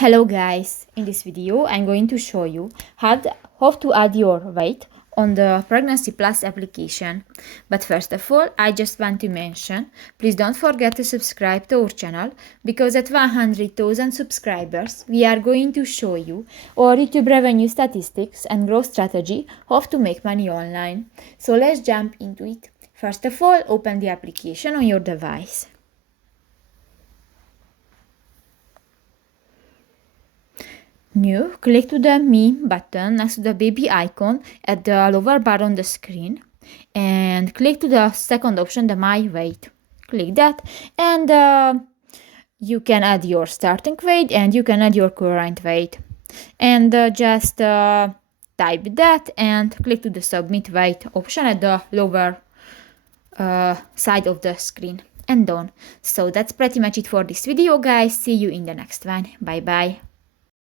Hello guys, in this video I'm going to show you how to add your weight on the Pregnancy Plus application. But first of all, I just want to mention, please don't forget to subscribe to our channel, because at 100,000 subscribers we are going to show you our YouTube revenue statistics and growth strategy, how to make money online. So let's jump into it. First of all, open the application on your device. New, click to the Me button next to the baby icon at the lower bar on the screen, and click to the second option, the My Weight. Click that, and you can add your starting weight and you can add your current weight. And just type that and click to the Submit Weight option at the lower side of the screen, and done. So that's pretty much it for this video, guys. See you in the next one. Bye bye.